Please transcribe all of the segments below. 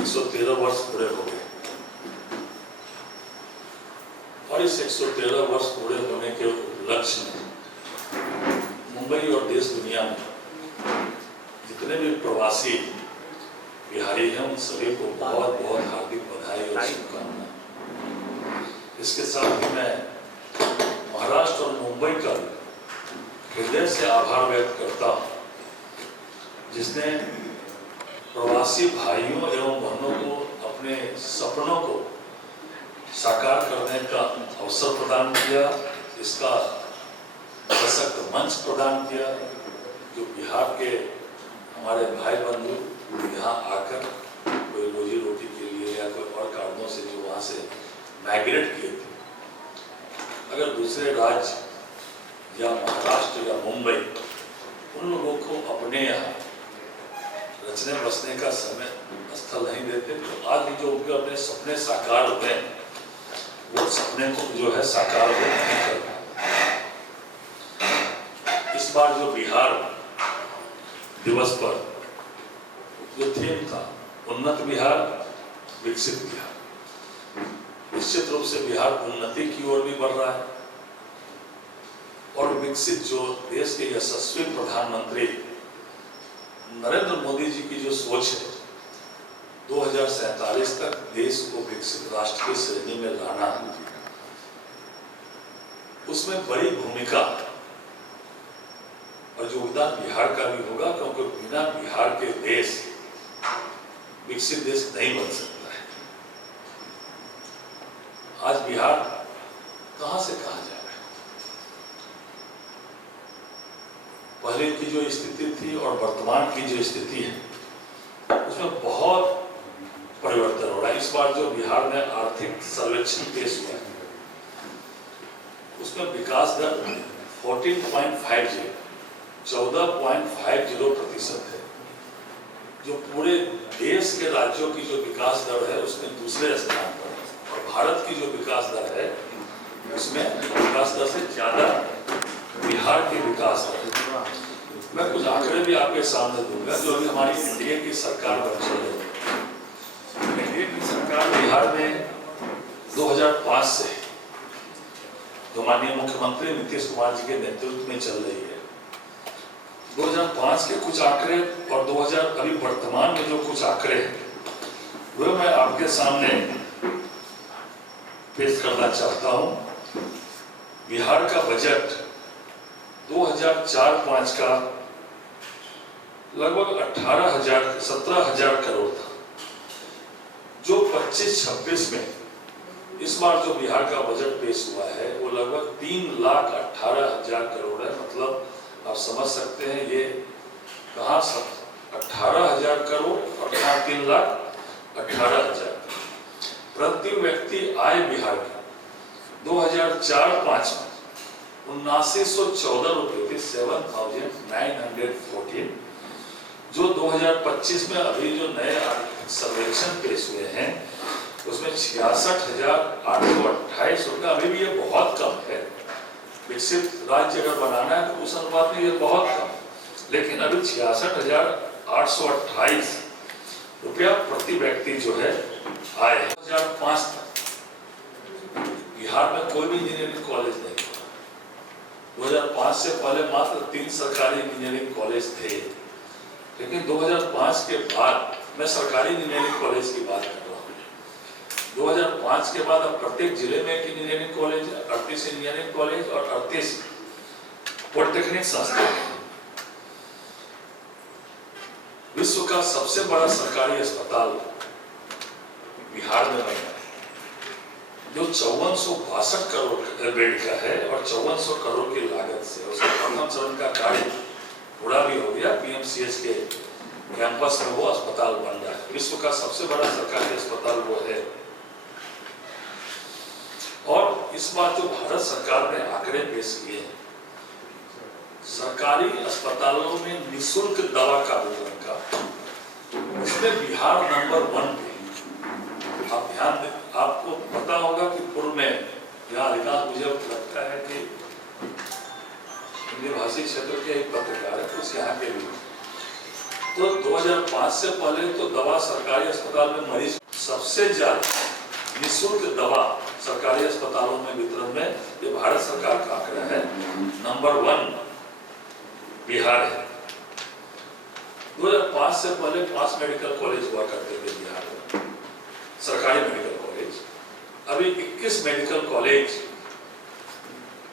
113 वर्ष पूरे हो गए और इस 113 वर्ष पूरे होने के उपलक्ष्य में मुंबई और देश दुनिया में जितने भी प्रवासी बिहारी हैं उन सभी को बहुत बहुत हार्दिक बधाई और शुभकामनाएं। इसके साथ ही मैं महाराष्ट्र और मुंबई का हृदय से आभार व्यक्त करता हूं जिसने प्रवासी भाइयों एवं बहनों को अपने सपनों को साकार करने का अवसर प्रदान किया, इसका सशक्त मंच प्रदान किया। जो बिहार के हमारे भाई बंधु यहाँ आकर कोई रोजी रोटी के लिए या कोई और कारणों से जो वहाँ से माइग्रेट किए थे, अगर दूसरे राज्य या महाराष्ट्र या मुंबई उन लोगों को अपने यहाँ रचने बसने का समय स्थल नहीं देते, तो आज भी जो उनके अपने सपने साकार हुए वो सपने को जो है साकार हो नहीं कर पाए। इस बार जो बिहार दिवस पर जो थीम था उन्नत बिहार विकसित बिहार, निश्चित रूप से बिहार उन्नति की ओर भी बढ़ रहा है और विकसित जो देश के यशस्वी प्रधानमंत्री नरेंद्र मोदी जी की जो सोच है 2047 तक देश को विकसित राष्ट्र की श्रेणी में लाना, उसमें बड़ी भूमिका और योगदान बिहार का भी होगा, क्योंकि बिना बिहार के देश विकसित देश नहीं बन सकता है। आज बिहार कहां से कहां जा रहा है। पहले की जो स्थिति थी और वर्तमान की जो स्थिति है उसमें बहुत परिवर्तन हो रहा है। इस बार जो बिहार में आर्थिक सर्वेक्षण पेश हुआ है उसमें विकास दर 14.50% है, जो पूरे देश के राज्यों की जो विकास दर है उसमें दूसरे स्थान पर है और भारत की जो विकास दर है उसमें विकास दर से ज्यादा बिहार की विकास दर है। मैं कुछ आंकड़े भी आपके सामने दूंगा जो अभी हमारी एनडीए की सरकार बन चल रही है। एनडीए की सरकार बिहार में 2005 से जो माननीय मुख्यमंत्री नीतीश कुमार जी के नेतृत्व में चल रही है, 2005 के कुछ आंकड़े और 2000 अभी वर्तमान में जो कुछ आंकड़े हैं वो मैं आपके सामने पेश करना चाहता हूं। बिहार का बजट 2004-05 का लगभग 17,000 करोड़ था, जो 25-26 में इस बार जो बिहार का बजट पेश हुआ है वो लगभग 3,18,000 करोड़ है। मतलब आप समझ सकते हैं ये कहाँ 18,000 करोड़ और कहाँ 3,18,000। प्रति व्यक्ति आय बिहार की 2004-05 में 7914 रुपये थी, 7,914, जो 2025 में अभी जो नए सर्वेक्षण पेश हुए हैं उसमें 66,828 रुपये। अभी भी ये बहुत कम है, विकसित राज्य अगर बनाना है तो उस अनुपात में ये बहुत कम, लेकिन अभी 66,828 रुपया प्रति व्यक्ति जो है आए। 2005 तक बिहार में कोई भी इंजीनियरिंग कॉलेज नहीं था। 2005 से पहले मात्र 3 सरकारी इंजीनियरिंग कॉलेज थे, लेकिन 2005 के बाद, मैं सरकारी इंजीनियरिंग कॉलेज की बात कर रहा हूँ, 2005 के बाद अब प्रत्येक जिले में एक इंजीनियरिंग कॉलेज है, 38 इंजीनियरिंग कॉलेज और 38 पॉलिटेक्निक संस्थान। विश्व का सबसे बड़ा सरकारी अस्पताल बिहार में बना है, जो 5462 करोड़ बेड का है और 5400 करोड़ की लागत से उसका प्रथम चरण का कार्य पूरा भी हो गया। पीएमसीएच के कैंपस में वो अस्पताल बन रहा है। विश्व का सबसे बड़ा सरकारी अस्पताल वो है। और इस बार जो भारत सरकार ने आंकड़े पेश किए हैं, सरकारी अस्पतालों में निःशुल्क दवा का वितरण का, इसमें बिहार नंबर 1 पे। आप ध्यान दें, आपको पता होगा कि पूर्व में यहाँ अधिकांश मुझे लगता है कि हिंदी भाषी क्षेत्र के एक पत्रकार है, कुछ यहाँ के भी, तो 2005 से पहले तो दवा सरकारी अस्पताल में मरीज सबसे ज्यादा निःशुल्क दवा सरकारी अस्पतालों में वितरण में ये भारत सरकार का आंकड़ा है, नंबर 1 बिहार है। 2005 से पहले 5 मेडिकल कॉलेज हुआ करते थे बिहार में, सरकारी मेडिकल कॉलेज। अभी 21 मेडिकल कॉलेज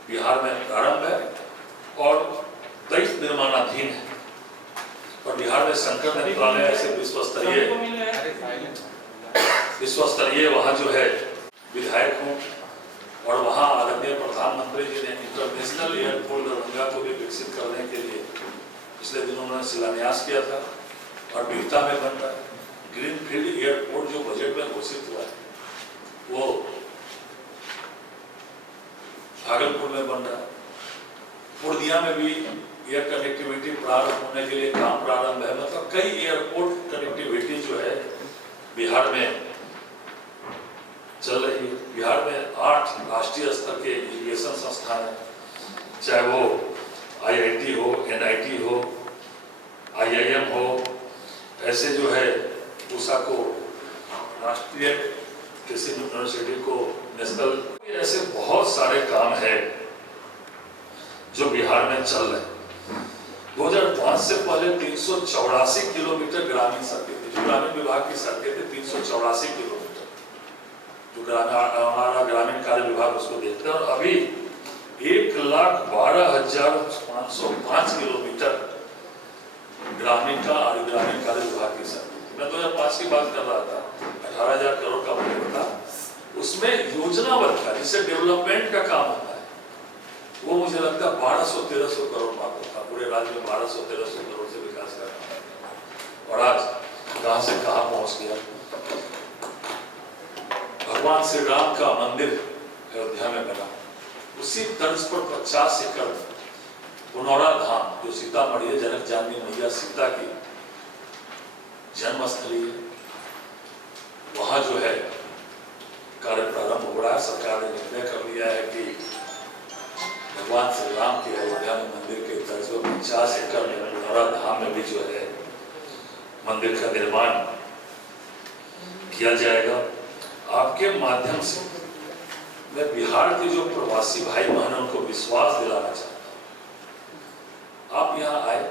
बिहार में प्रारंभ है और 23 निर्माणाधीन है। और बिहार में शंकर नेत्रालय ऐसे विश्वस्तरीय वहाँ जो है विधायक हूँ, और वहाँ आदरणीय प्रधानमंत्री जी ने इंटरनेशनल एयरपोर्ट दरभंगा को भी विकसित करने के लिए पिछले दिनों उन्होंने शिलान्यास किया था और बिरता में बन रहा है। ग्रीनफील्ड एयरपोर्ट जो बजट में घोषित हुआ है वो भागलपुर में बन रहा है। पूर्णिया में भी एयर कनेक्टिविटी प्रारंभ होने के लिए काम प्रारंभ है। मतलब कई एयरपोर्ट कनेक्टिविटी जो है बिहार में चल रही है। बिहार में 8 राष्ट्रीय स्तर के एजुकेशन संस्थान है, चाहे वो IIT हो, NIT हो, IIM हो, ऐसे जो है पूसा को राष्ट्रीय कृषि यूनिवर्सिटी को नेशनल, ऐसे बहुत सारे काम है जो बिहार में चल रहे हैं। 2005 से पहले 384 किलोमीटर ग्रामीण सड़कें थी, जो ग्रामीण विभाग की सड़कें थी 384 किलोमीटर, जो हमारा ग्रामीण कार्य विभाग उसको देखते हैं। और अभी 1,12,505 किलोमीटर ग्रामीण का और ग्रामीण कार्य विभाग की सड़कें थी। मैं 2005 की बात कर रहा था, 18,000 करोड़ का बजट था, उसमें योजनाबद्ध का जिससे डेवलपमेंट का काम होता है वो मुझे लगता है 1200-1300 करोड़ मात्र था। पूरे राज्य में 1200-1300 करोड़ से विकास का काम, और आज कहां से कहां पहुंच गया। भगवान श्री राम का मंदिर अयोध्या में बना, उसी तर्ज पर 50 एकड़ पुनौरा धाम जो सीतामढ़ी है, जनक जानकी मैया सीता की जन्मस्थली है, वहां जो है कार्य प्रारंभ हो रहा है। सरकार ने निर्णय कर लिया है कि भगवान श्री राम के अयोध्या में मंदिर के तर्ज पर 50 एकड़ में पुनौरा धाम में भी जो है मंदिर का निर्माण किया जाएगा। आपके माध्यम से मैं बिहार के जो प्रवासी भाई बहन हैं उनको विश्वास दिलाना चाहता हूं। आप यहाँ आए,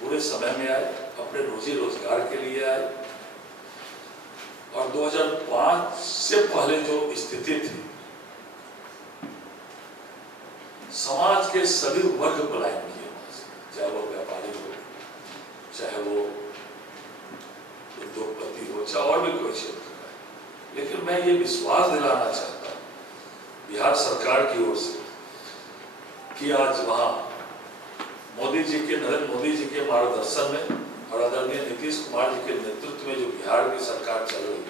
पूरे समय में आए, अपने रोजी रोजगार के लिए आए, और 2005 से पहले जो स्थिति थी, समाज के सभी वर्ग पलायन किए, चाहे वो व्यापारी हो, चाहे वो उद्योगपति हो, चाहे और भी कोई क्षेत्र। लेकिन मैं ये विश्वास दिलाना चाहता हूं बिहार सरकार की ओर से कि आज वहां नरेंद्र मोदी जी के मार्गदर्शन में और आदरणीय नीतीश कुमार जी के नेतृत्व में जो बिहार की सरकार चल रही है,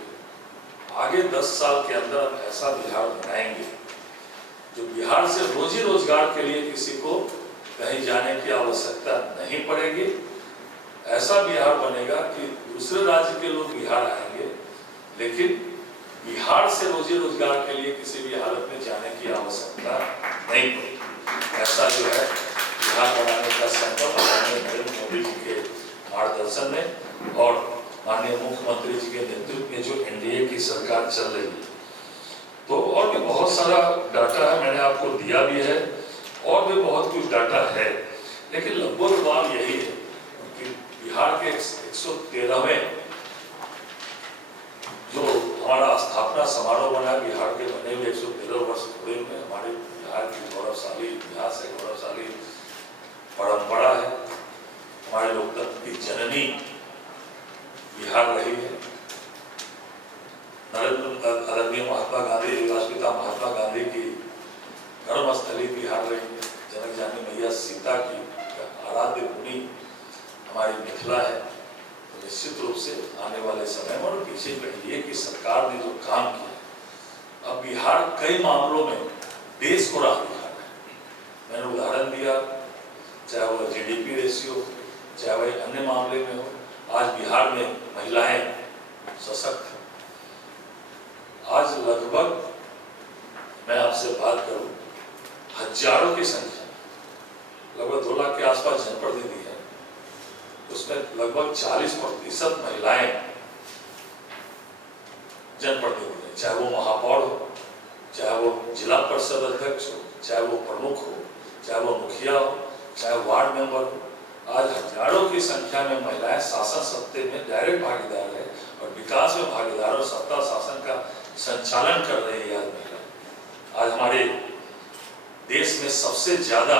आगे 10 साल के अंदर हम ऐसा बिहार बनाएंगे जो बिहार से रोजी रोजगार के लिए किसी को कहीं जाने की आवश्यकता नहीं पड़ेगी। ऐसा बिहार बनेगा कि दूसरे राज्य के लोग बिहार आएंगे, लेकिन बिहार से रोजी रोजगार के लिए किसी भी हालत में जाने की आवश्यकता नहीं पड़ेगी। ऐसा जो है बिहार बनाने का संकल्प नरेंद्र मोदी जी के मार्गदर्शन में और माननीय मुख्यमंत्री जी के नेतृत्व में जो NDA की सरकार चल रही है। तो और भी बहुत सारा डाटा है, मैंने आपको दिया भी है, और भी बहुत कुछ डाटा है, लेकिन लगभग बात यही है कि बिहार के 113वें जो हमारा स्थापना समारोह बना, बिहार के बने हुए 113 वर्ष पूरे में हमारे बिहार की गौरवशाली इतिहास है, गौरवशाली परंपरा है। हमारे लोकतंत्र की जननी बिहार रही है। आदरणीय महात्मा गांधी, राष्ट्रपिता महात्मा गांधी की कर्मस्थली बिहार रही है। जनक जानकी मैया सीता की आराध्य भूमि हमारी मिथिला है। तो निश्चित रूप से आने वाले समय में, और पीछे NDA की सरकार ने जो काम किया, अब बिहार कई मामलों में देश को राह दिखा रहा है। मैंने उदाहरण दिया, चाहे वह GDP रेशियो, चाहे वह अन्य मामले में हो। आज बिहार में महिलाएं सशक्त, आज लगभग मैं आपसे बात करूं, हजारों की संख्या, लगभग 2 लाख के आसपास जनप्रतिनिधि है। उस उसमें लगभग 40% महिलाएं जनप्रतिनिधि हैं, चाहे वो महापौर हो, चाहे वो जिला परिषद अध्यक्ष हो, चाहे वो प्रमुख हो, चाहे वो मुखिया हो, चाहे वार्ड मेंबर हो। आज हजारों की संख्या में महिलाएं शासन सत्ता में डायरेक्ट भागीदार है और विकास में भागीदार और सत्ता शासन का संचालन कर रही है। आज महिला आज हमारे देश में सबसे ज्यादा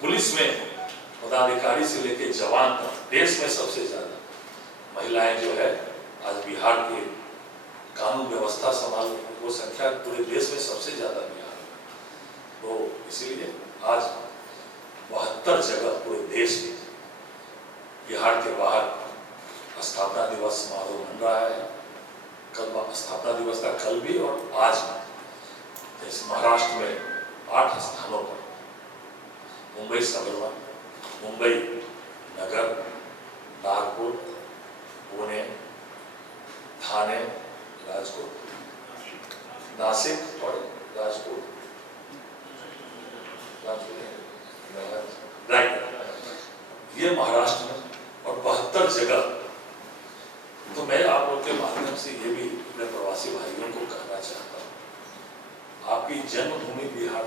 पुलिस में पदाधिकारी से लेकर जवान तक देश में सबसे ज्यादा महिलाएं जो है आज बिहार के कानून व्यवस्था संभाल रही है। वो संख्या पूरे देश में सबसे ज्यादा बिहार में। तो इसीलिए आज 72 जगह पूरे देश में बिहार के बाहर स्थापना दिवस समारोह बन रहा है। कल स्थापना दिवस का कल भी और आज भी। जैसे महाराष्ट्र में 8 स्थानों पर मुंबई सबर्वन, मुंबई नगर, नागपुर, पुणे, ठाणे, राजकोट, नासिक और राजकोट, ये महाराष्ट्र में और 72 जगह। तो मैं आप लोग के माध्यम से ये भी अपने प्रवासी भाइयों को कहना चाहता हूँ, आपकी जन्मभूमि बिहार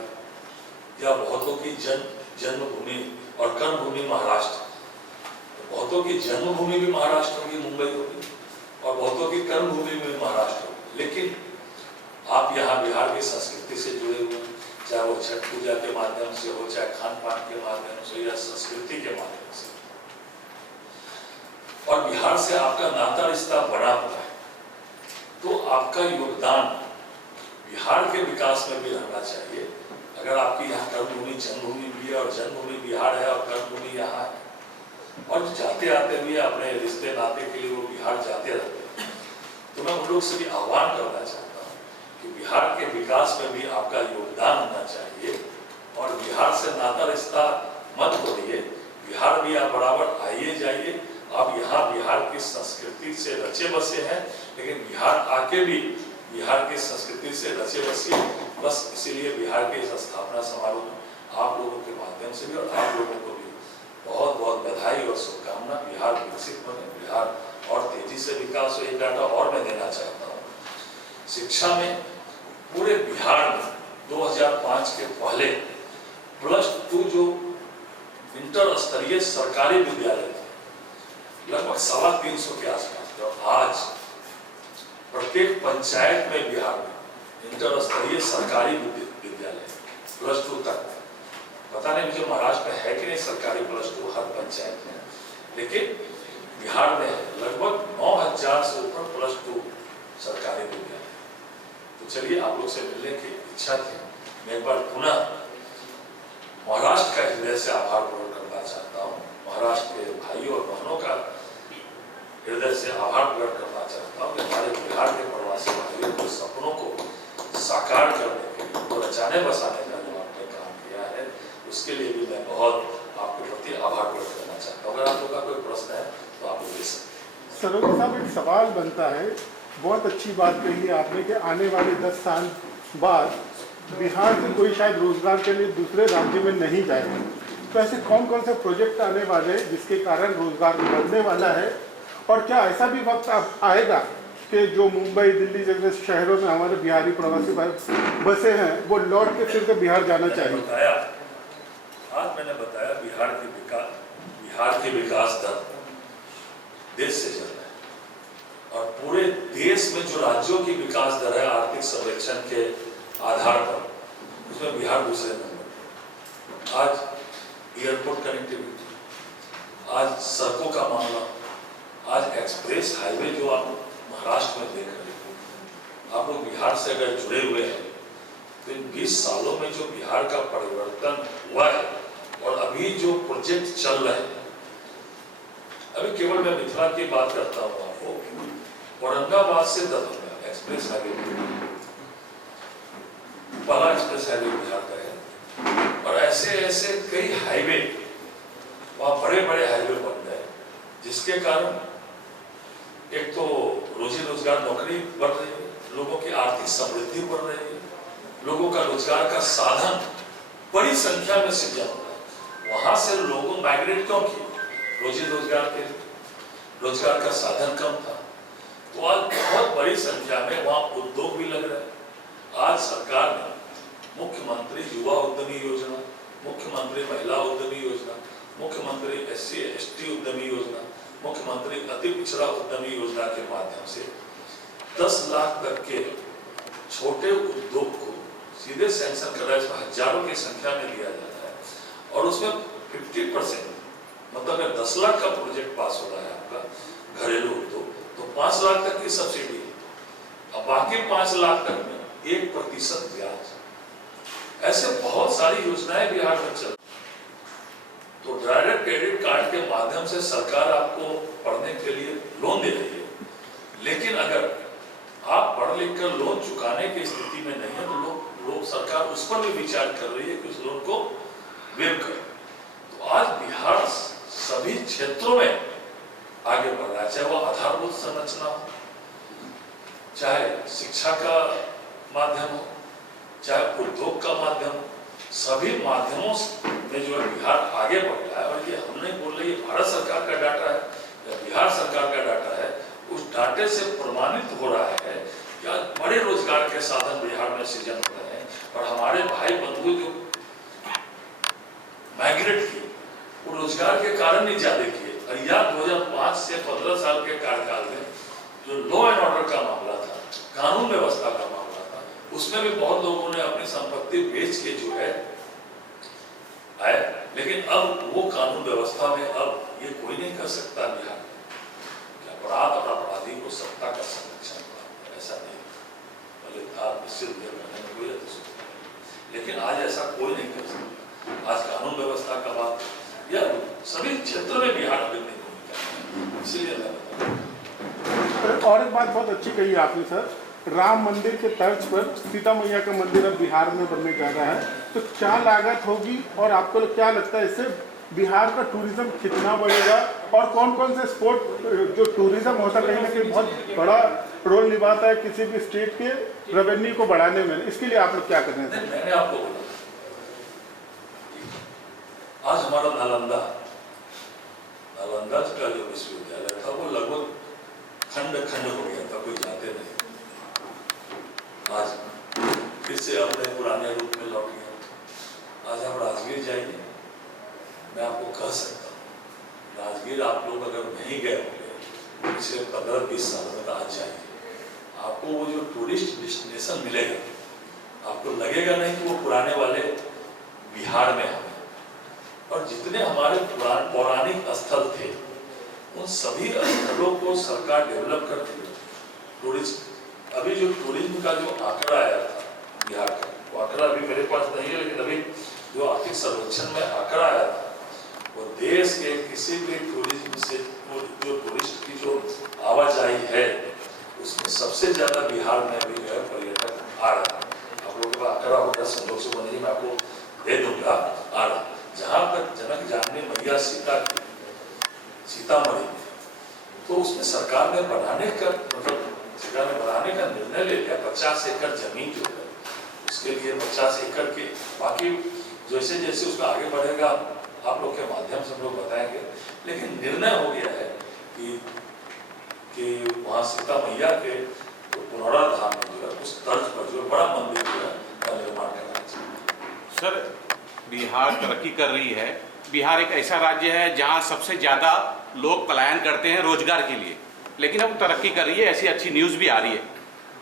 या बहुतों की जन्मभूमि और कर्मभूमि महाराष्ट्र, तो बहुतों की जन्मभूमि भी महाराष्ट्र होगी, मुंबई होगी, और बहुतों की कर्मभूमि भी महाराष्ट्र होगी। लेकिन आप यहाँ बिहार की संस्कृति से जुड़े हुए हैं, चाहे वो छठ पूजा के माध्यम से हो, चाहे खान पान के माध्यम से या संस्कृति के माध्यम से, और बिहार से आपका नाता रिश्ता बड़ा हुआ है। तो आपका योगदान बिहार के विकास में भी रहना चाहिए। अगर आपकी यहाँ कर्मभूमि जन्मभूमि भी है और जन्मभूमि बिहार है और कर्मभूमि यहाँ है, और जाते आते भी अपने रिश्ते नाते के लिए वो बिहार जाते रहते हैं, तो मैं उन लोग से भी आह्वान करना चाहता हूँ कि बिहार के विकास में भी आपका योगदान होना चाहिए और बिहार से नाता रिश्ता मत खोलिए। बिहार भी आप बराबर आइए जाइए। आप यहाँ बिहार की संस्कृति से रचे बसे हैं, लेकिन बिहार आके भी बिहार की संस्कृति से रचे बसे। बस इसीलिए बिहार के इस स्थापना समारोह में आप लोगों के माध्यम से भी और आप लोगों को भी बहुत बहुत बधाई और शुभकामना। बिहार विकसित बने, बिहार और तेजी से विकास हो। एक डाटा और मैं देना चाहता हूँ, शिक्षा में पूरे बिहार में 2005 के पहले +2 जो इंटर स्तरीय सरकारी विद्यालय थे लगभग 350 के आसपास, तो आज प्रत्येक पंचायत में बिहार में इंटर स्तरीय सरकारी विद्यालय +2 तक। पता नहीं मुझे महाराष्ट्र में है कि नहीं सरकारी +2 हर पंचायत में, लेकिन बिहार में लगभग 9000 से ऊपर +2 सरकारी विद्यालय। तो चलिए, आप लोग से मिलने की इच्छा थी। मैं एक बार पुनः महाराष्ट्र का हृदय से आभार प्रकट करना चाहता हूँ। महाराष्ट्र के भाइयों और बहनों का हृदय से आभार प्रकट करना चाहता हूँ कि हमारे बिहार के प्रवासी भाइयों के सपनों को साकार करने के लिए, तो रचाने बसाने का जो आपने काम किया है, उसके लिए भी मैं बहुत आपके प्रति आभार प्रकट करना चाहता हूँ। अगर आप लोग का कोई प्रश्न है तो आप ले सकते हैं। सरोज साहब, एक सवाल बनता है, बहुत अच्छी बात कही है आपने कि आने वाले 10 साल बाद बिहार से कोई शायद रोजगार के लिए दूसरे राज्य में नहीं जाएगा। तो ऐसे कौन कौन से प्रोजेक्ट आने वाले हैं जिसके कारण रोजगार बढ़ने वाला है, और क्या ऐसा भी वक्त आएगा कि जो मुंबई दिल्ली जैसे शहरों में हमारे बिहारी प्रवासी बसे हैं वो लौट के फिर से बिहार जाना चाहिए? आज मैंने बताया बिहार की विकास दर देश से ज्यादा है, और पूरे देश में जो राज्यों की विकास दर है आर्थिक सर्वेक्षण के आधार पर, उसमें बिहार दूसरे नंबर। आज एयरपोर्ट कनेक्टिविटी, आज सड़कों का मामला, आज एक्सप्रेस हाईवे जो आप महाराष्ट्र में देख रहे हो, आप लोग बिहार से अगर जुड़े हुए हैं तो इन 20 सालों में जो बिहार का परिवर्तन हुआ है और अभी जो प्रोजेक्ट चल रहे हैं, अभी केवल मैं मिथिला की बात करता हूँ आपको, औरंगाबाद से दरभंगा एक्सप्रेस हाईवे, पहला एक्सप्रेस हाईवे बिहार का है, और ऐसे ऐसे कई हाईवे, वहां बड़े बड़े हाईवे बन गए, जिसके कारण एक तो रोजी रोजगार नौकरी बढ़ रही है, लोगों की आर्थिक समृद्धि बढ़ रही है, लोगों का रोजगार का साधन बड़ी संख्या में सृजन हो रहा है। वहां से लोगों माइग्रेट क्यों किए? रोजी रोजगार का साधन कम था। तो आज बहुत बड़ी संख्या में वहाँ उद्योग भी लग रहे हैं। आज सरकार ने मुख्यमंत्री युवा उद्यमी योजना, मुख्यमंत्री महिला उद्यमी योजना, मुख्यमंत्री SC ST उद्यमी योजना, मुख्यमंत्री अति पिछड़ा उद्यमी योजना के माध्यम से 10 लाख तक के छोटे उद्योग को सीधे सैंक्शन कर रहा है। इसमें हजारों की संख्या में दिया जाता है और उसमें 50% मतलब अगर 10 लाख का प्रोजेक्ट पास हो रहा है आपका घरेलू उद्योग, तो 5 लाख तक की सब्सिडी है। अब बाकी 5 लाख तक में 1% ब्याज। ऐसे बहुत सारी योजनाएं बिहार में चल। तो डायरेक्ट क्रेडिट कार्ड के माध्यम से सरकार आपको पढ़ने के लिए लोन दे रही है, लेकिन अगर आप पढ़ लिख कर लोन चुकाने की स्थिति में नहीं है तो लोग सरकार उस पर भी विचार कर रही है कि उस लोन को वेव करें। तो आज बिहार सभी क्षेत्रों में आगे बढ़ रहा है, चाहे वो आधारभूत संरचना हो, चाहे शिक्षा का माध्यम हो, चाहे उद्योग का माध्यम हो, सभी माध्यमों में जो है बिहार आगे बढ़ रहा है। और ये हम नहीं बोल रहे, ये भारत सरकार का डाटा है या बिहार सरकार का डाटा है। उस डाटे से प्रमाणित हो रहा है कि आज बड़े रोजगार के साधन बिहार में सृजन हो रहे हैं और हमारे भाई बंधु जो माइग्रेट किए वो रोजगार के कारण नहीं ज्यादा किए। और या 2005 से 15 साल के कार्यकाल में जो लॉ एंड ऑर्डर का मामला था, कानून व्यवस्था का मामला था, उसमें भी बहुत लोगों ने अपनी संपत्ति बेच के जो है आए। लेकिन अब वो कानून व्यवस्था में अब ये कोई नहीं कर सकता बिहार में कि अपराध और अपराधी को सत्ता का संरक्षण प्राप्त है, ऐसा नहीं। भले आप निश्चित करने में कोई अतिशयोक्ति नहीं, लेकिन आज ऐसा कोई नहीं कर सकता। आज कानून व्यवस्था का बात या सभी क्षेत्रों में बिहार अग्रणी भूमिका है, इसलिए मैं बता रहा हूं। और एक बात बहुत अच्छी कही आपने सर, राम मंदिर के तर्ज पर सीता मैया का मंदिर अब बिहार में बनने जा रहा है, तो क्या लागत होगी और आपको क्या लगता है इससे बिहार का टूरिज्म कितना बढ़ेगा और कौन कौन से स्पोर्ट जो टूरिज्म होता है कहीं ना कहीं बहुत बड़ा रोल निभाता है किसी भी स्टेट के रेवेन्यू को बढ़ाने में, इसके लिए आप लोग क्या कर रहे हैं? मैंने आपको बोला आज हमारा नालंदा का जो विश्वविद्यालय था वो लगभग खंड हो गया था, कोई जाते नहीं। आज फिर से अपने पुराने रूप में लौट गया। आज आप राजगीर जाइए, मैं आपको कह सकता हूँ राजगीर आप लोग अगर नहीं गए होंगे पिछले 15-20 साल में, तो आज जाइए, आपको वो जो टूरिस्ट डेस्टिनेशन मिलेगा, आपको लगेगा नहीं कि वो पुराने वाले बिहार में है। और जितने हमारे पौराणिक स्थल थे उन सभी स्थलों को सरकार डेवलप कर रही है। टूरिस्ट अभी जो टूरिज्म का जो आंकड़ा आया था बिहार का, वो आंकड़ा अभी मेरे पास नहीं है, लेकिन अभी जो आर्थिक सर्वेक्षण में आंकड़ा आया था वो देश के किसी भी टूरिज्म से जो टूरिस्ट की जो आवाजाही है उसमें सबसे ज्यादा बिहार में अभी जो है पर्यटक आ रहा है। आप लोगों का आंकड़ा होगा, संयोग से बनेगी, मैं आपको दे दूंगा। आ रहा जहाँ तक जनक जानने मैया सीतामढ़ी में, तो उसमें सरकार ने बनाने का निर्णय ले लिया। 50 एकड़ जमीन जो है उसके लिए 50 एकड़ के, बाकी जैसे जैसे उसका आगे बढ़ेगा आप लोग के माध्यम से हम लोग बताएंगे। लेकिन निर्णय हो गया है कि वहाँ सीता मैया के पुनौरा धाम में जो है उस तर्ज पर जो बड़ा मंदिर जो है का निर्माण करना चाहिए। सर, बिहार तरक्की कर रही है। बिहार एक ऐसा राज्य है जहां सबसे ज़्यादा लोग पलायन करते हैं रोजगार के लिए, लेकिन अब तरक्की कर रही है, ऐसी अच्छी न्यूज़ भी आ रही है।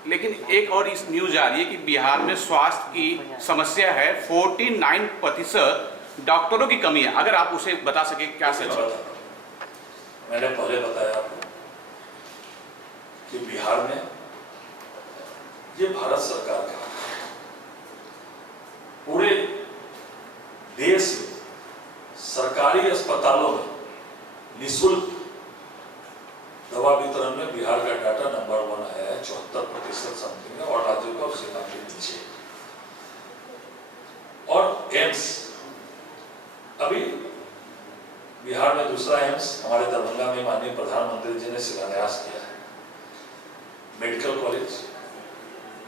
लेकिन एक और इस न्यूज़ आ रही है कि बिहार में स्वास्थ्य की समस्या है, 49% डॉक्टरों की कमी है। अगर आप उसे बता सके क्या सच है? मैंने पहले बताया आपको कि बिहार में ये भारत सरकार का पूरे देश में सरकारी अस्पतालों में निःशुल्क दवा वितरण में बिहार का डाटा नंबर 1 आया है, 74% समथिंग है, और राज्यों का उससे काफी नीचे। और एम्स अभी बिहार में दूसरा एम्स हमारे दरभंगा में माननीय प्रधानमंत्री जी ने शिलान्यास किया है। मेडिकल कॉलेज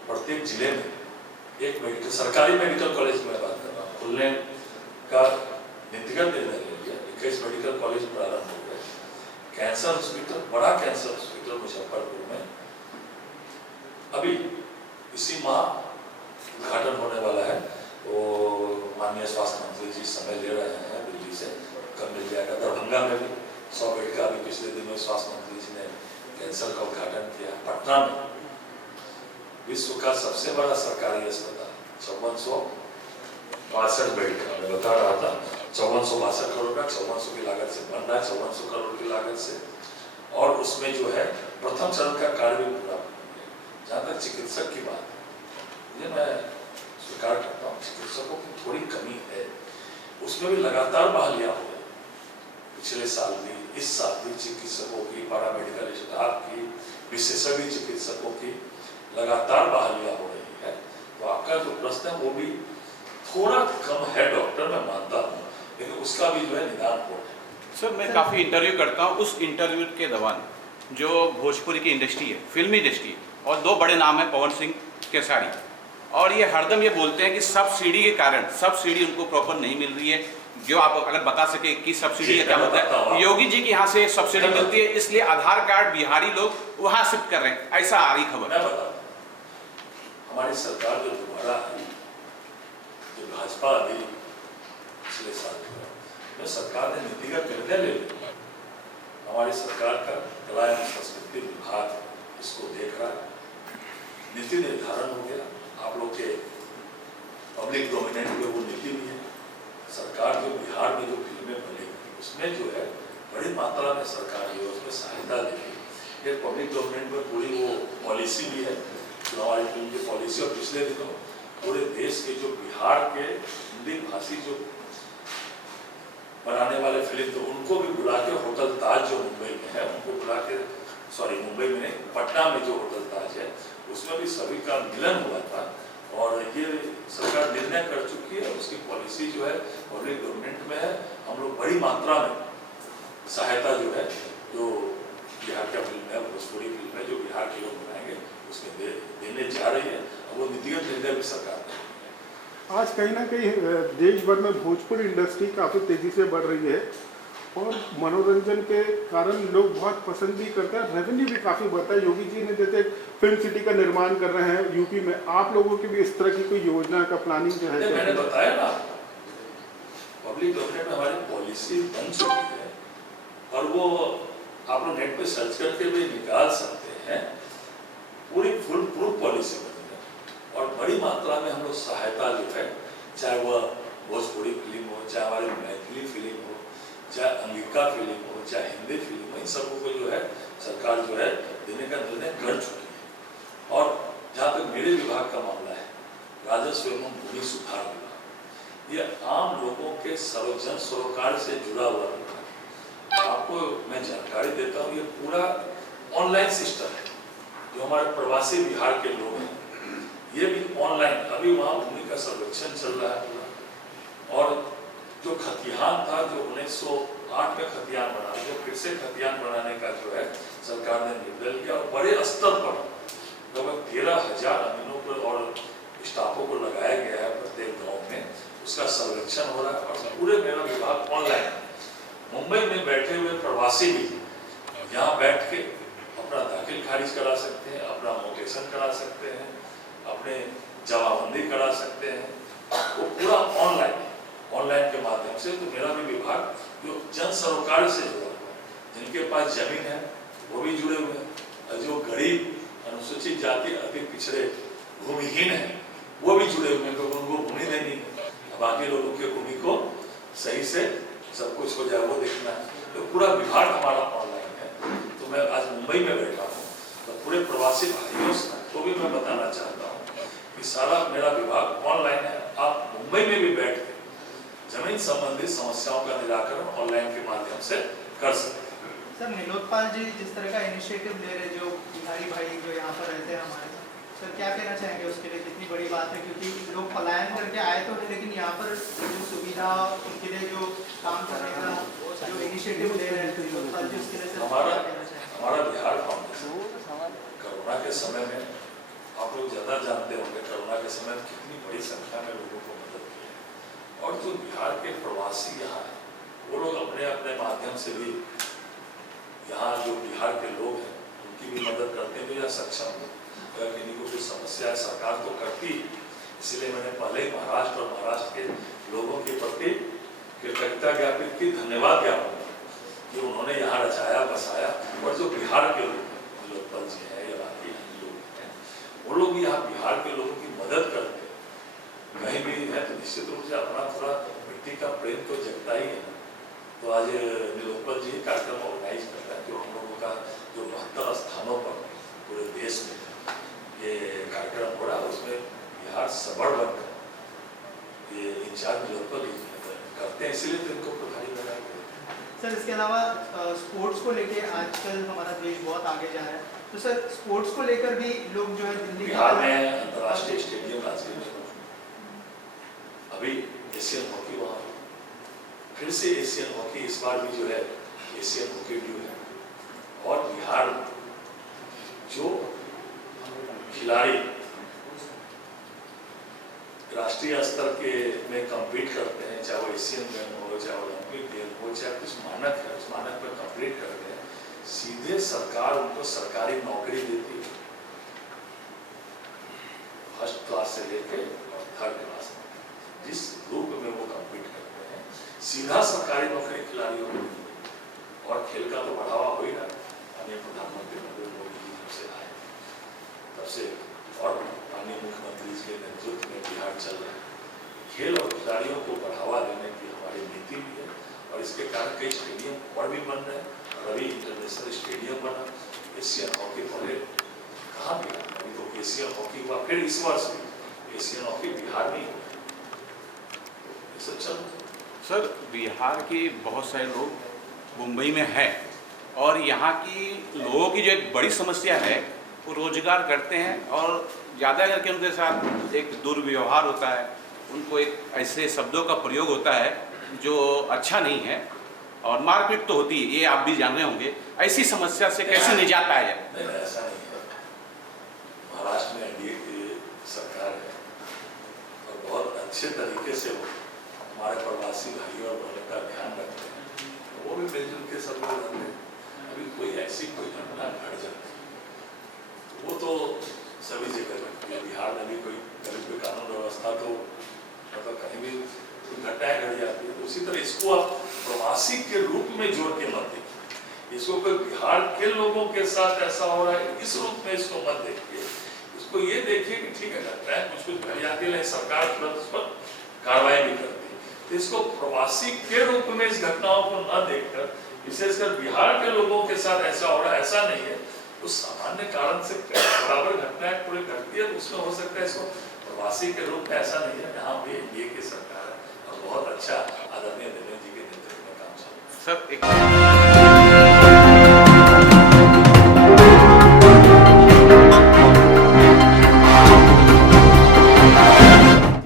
प्रत्येक जिले में एक मेडिकल सरकारी मेडिकल कॉलेज में बात कर रहा हूँ खुलने का नीतिगत निर्णय ले लिया। इक्कीस मेडिकल कॉलेज प्रारंभ हो गए, कैंसर हॉस्पिटल, बड़ा कैंसर हॉस्पिटल मुजफ्फरपुर में अभी इसी माह उद्घाटन होने वाला है। वो माननीय स्वास्थ्य मंत्री जी समय ले रहे हैं दिल्ली से, कब मिल जाएगा। दरभंगा में भी 100 बेड का अभी पिछले दिनों स्वास्थ्य मंत्री जी ने कैंसर का उद्घाटन किया। पटना में विश्व का सबसे बड़ा सरकारी अस्पताल 5462 बेड का, मैं बता रहा था 5462 करोड़ का, 5400 की लागत से बन रहा है, 5400 करोड़ की लागत से। और उसमें जो है प्रथम चरण का कार्य भी पूरा। जहाँ तक चिकित्सक की बात है, ये मैं स्वीकार करता हूँ चिकित्सकों की थोड़ी कमी है, उसमें भी लगातार बहालियाँ हो रही। पिछले साल भी, इस साल भी चिकित्सकों की, पैरामेडिकल स्टाफ की, विशेषज्ञ चिकित्सकों की लगातार बहालियाँ हो रही है। तो आपका जो प्रश्न है वो भी थोड़ा कम है डॉक्टर, मैं मानता हूँ, लेकिन उसका भी जो है निदान हो है। सर मैं काफ़ी इंटरव्यू करता हूँ, उस इंटरव्यू के दौरान जो भोजपुरी की इंडस्ट्री है, फिल्मी इंडस्ट्री, और दो बड़े नाम हैं पवन सिंह केसारी, और ये हरदम ये बोलते हैं कि सब्सिडी के कारण सब्सिडी उनको प्रॉपर नहीं मिल रही है। जो आप अगर बता सके कि सब्सिडी क्या होता है। योगी जी की यहाँ से सब्सिडी मिलती है, इसलिए आधार कार्ड बिहारी लोग वहाँ शिफ्ट कर रहे हैं, ऐसा आ रही खबर। मैं बताऊँ, हमारी सरकार जो दोबारा है, जो भाजपा अभी पिछले साल में सरकार ने नीतिगत निर्णय ले लिया। हमारी सरकार का कला एवं संस्कृति विभाग इसको देख रहा है, नीति निर्धारण हो गया। आप लोग के पब्लिक डोमिनेंट में वो नीति भी है। सरकार जो बिहार में जो फिल्में बनेगी उसमें जो है बड़ी मात्रा में सरकार जो है उसमें सहायता देगी। ये पब्लिक डोमिनेंट में पूरी वो पॉलिसी भी है, जो हमारी फिल्म की पॉलिसी। और पिछले दिनों पूरे देश के जो बिहार के हिंदी भाषी जो बनाने वाले फिल्म, तो उनको भी बुला के होटल ताज जो मुंबई में है, उनको बुला के, सॉरी मुंबई में नहीं, पटना में जो होटल ताज है, उसमें भी सभी का मिलन हुआ था। और ये सरकार निर्णय कर चुकी है, उसकी पॉलिसी जो है पब्लिक गवर्नमेंट में है। हम लोग बड़ी मात्रा में सहायता जो है, जो बिहार का फिल्म है, भोजपुरी फिल्म है, जो बिहार के लोग बनाएंगे उसमें देने जा रही है। और वो नीतिगत निर्णय भी सरकार ने। आज कहीं ना कहीं देश भर में भोजपुरी इंडस्ट्री काफ़ी तेज़ी से बढ़ रही है और मनोरंजन के कारण लोग बहुत पसंद भी करते हैं, रेवेन्यू भी काफ़ी बढ़ता है। योगी जी ने जैसे फिल्म सिटी का निर्माण कर रहे हैं यूपी में, आप लोगों की भी इस तरह की कोई योजना का प्लानिंग जो है? मैंने बताया ना, पब्लिक डोमेन में हमारी पॉलिसी बन चुकी है और वो आप लोग नेट पे सर्च करके भी निकाल सकते हैं। पूरी फुल प्रूफ पॉलिसी बनी है और बड़ी मात्रा में हम लोग सहायता जो है, चाहे वह भोजपुरी फिल्म हो, चाहे हमारी मैथिली फिल्म हो, चाहे अंगिका फिल्म हो, चाहे हिंदी फिल्म हो, इन सबको को जो है सरकार जो है देने का निर्णय कर चुकी है। और जहाँ तक मेरे विभाग का मामला है, राजस्व एवं भूमि सुधार विभाग, ये आम लोगों के सर्वजन सरोकार से जुड़ा हुआ विभाग। आपको मैं जानकारी देता हूँ, ये पूरा ऑनलाइन सिस्टम है। जो हमारे प्रवासी बिहार के लोग हैं, ये भी ऑनलाइन, अभी वहाँ भूमि का सर्वेक्षण चल रहा है पूरा। और जो खतियान था, जो 1908 में खतियान बना, जो फिर से खतियान बनाने का जो है सरकार ने निर्णय लिया और बड़े स्तर पर लगभग 13,000 अमीनों पर और स्टाफों को लगाया गया है प्रत्येक गांव में। उसका सर्वेक्षण हो रहा है और पूरे मेरा विभाग ऑनलाइन। मुंबई में बैठे हुए प्रवासी भी यहाँ बैठ के अपना दाखिल खारिज करा सकते हैं, अपना मोटेशन करा सकते हैं, अपने जमाबंदी करा सकते हैं। वो पूरा ऑनलाइन के माध्यम से। तो मेरा भी विभाग जो जन सरोकार से जुड़ा हुआ है, जिनके पास जमीन है वो भी जुड़े हुए हैं, और जो गरीब, अनुसूचित जाति, अति पिछड़े, भूमिहीन है वो भी जुड़े हुए हैं, क्योंकि उनको भूमि देनी है। बाकी लोगों के भूमि को सही से सब कुछ हो जाए वो देखना है। तो पूरा विभाग हमारा ऑनलाइन है। तो मैं आज मुंबई में बैठा हूँ, तो पूरे प्रवासी भाइयों को भी मैं बताना चाहता हूँ कि सारा मेरा विभाग ऑनलाइन है। आप मुंबई में भी बैठ के जमीन संबंधित समस्याओं का निराकरण ऑनलाइन के माध्यम से कर सकते हैं। सर नीलोत्पाल जी जिस तरह का इनिशिएटिव ले रहे, जो बिहारी भाई जो यहाँ पर रहते हैं हमारे, सर क्या कहना चाहेंगे उसके लिए? कितनी बड़ी बात है, क्योंकि लोग पलायन करके आए तो है, लेकिन यहाँ पर जो सुविधा उनके लिए जो काम करने का जो इनिशिएटिव ले रहे हैं नीलोत्पाल जी, उसके लिए सर हमारा बिहार फाउंडेशन कोरोना के समय में, आप लोग ज़्यादा जानते होंगे, कोरोना के समय कितनी बड़ी संख्या में लोगों को मदद की है। और जो बिहार के प्रवासी यहाँ है, वो लोग अपने अपने माध्यम से भी यहाँ जो बिहार के लोग हैं उनकी भी मदद करते हैं। तो यह सक्षम है, अगर किन्हीं को कोई समस्या है सरकार तो करती है। इसलिए मैंने पहले ही महाराष्ट्र और महाराष्ट्र के लोगों के प्रति कृतज्ञता ज्ञापित की, धन्यवाद ज्ञापन कि उन्होंने यहाँ रचाया बसाया। और जो बिहार के लोग हैं, लोकपाल जी हैं या बाकी लोग हैं, वो लोग भी यहाँ बिहार के लोगों की मदद करते हैं। कहीं भी है तो निश्चित रूप से अपना थोड़ा मिट्टी का प्रेम तो जगता ही है। तो आज लोकपाल जी कार्यक्रम ऑर्गेनाइज करता है, जो हम लोगों का जो 72 स्थानों पर पूरे देश में ये कार्यक्रम हो रहा है, उसमें बिहार सबड़ बनकर ये इंचार्ज लोकपाल करते हैं, इसलिए तो इनको प्रभारी बनाया गया। सर इसके अलावा स्पोर्ट्स को लेके आजकल हमारा देश बहुत आगे जा रहा है, तो सर स्पोर्ट्स को लेकर भी लोग जो है दिल्ली बिहार में अंतर्राष्ट्रीय स्टेडियम राजगीर में अभी एशियन हॉकी वहाँ फिर से एशियन हॉकी इस बार भी जो है एशियन हॉकी भी है। और बिहार जो खिलाड़ी राष्ट्रीय स्तर के में कम्पीट करते हैं, चाहे वो एशियन गेम हो, चाहे ओलंपिक गेम हो, चाहे कुछ मानक है उस मानक में कम्पीट करते हैं, सीधे सरकार उनको सरकारी नौकरी देती है, फर्स्ट क्लास से लेके और थर्ड क्लास में जिस ग्रुप में वो कम्पीट करते हैं सीधा सरकारी नौकरी खिलाड़ियों को मिलती है। और खेल का तो बढ़ावा हो ही रहा है, माननीय प्रधानमंत्री नरेंद्र मोदी जी जब से आए तब से, और माननीय मुख्यमंत्री जी के नेतृत्व में बिहार चल रहा है। खेल और खिलाड़ियों को बढ़ावा देने की हमारी नीति भी है और इसके कारण कई स्टेडियम और भी बन रहे हैं। रवि इंटरनेशनल स्टेडियम बना, एशियन हॉकी पहले कहाँ भी अभी तो एशियन हॉकी हुआ, फिर इस वर्ष भी एशियन हॉकी बिहार में ही हुआ। सर बिहार के बहुत सारे लोग मुंबई में हैं और यहाँ की लोगों की जो एक बड़ी समस्या है वो रोजगार करते हैं और ज़्यादा करके उनके साथ एक दुर्व्यवहार होता है, उनको एक ऐसे शब्दों का प्रयोग होता है जो अच्छा नहीं है और मारपीट तो होती है, ये आप भी जान रहे होंगे। ऐसी समस्या से कैसे निजात पाया जाए? नहीं, ऐसा नहीं है। महाराष्ट्र में एनडीए की सरकार है और बहुत अच्छे तरीके से वो हमारे प्रवासी भाइयों और बहनों का ध्यान रखते हैं, वो भी मिलजुल के सब लोग रहते हैं। अभी कोई ऐसी कोई घटना घट जाती है वो तो सभी जगह घटती है, बिहार में भी कोई कानून व्यवस्था तो मतलब कहीं भी घटनाएं घट जाती है। तो उसी तरह इसको आप प्रवासी के रूप में जोड़ के मत देखिए, इसको कोई बिहार के लोगों के साथ ऐसा हो रहा है इस रूप में इसको मत देखिए, इसको ये देखिए कि ठीक है घटनाएं कुछ कुछ घट जाती है, सरकार तुरंत उस पर कार्रवाई भी करती है। तो इसको प्रवासी के रूप में इस घटनाओं को न देखकर, विशेषकर बिहार के लोगों के साथ ऐसा हो रहा है ऐसा नहीं है, तो सामान्य कारण से बराबर घटनाएं पूरी घटती है, तो उसमें हो सकता है इसको प्रवासी के रूप में ऐसा नहीं है। यहाँ भी एनडीए की सरकार है और बहुत अच्छा आदरणीय देवेंद्र जी के नेतृत्व में काम चल रहा है। सर एक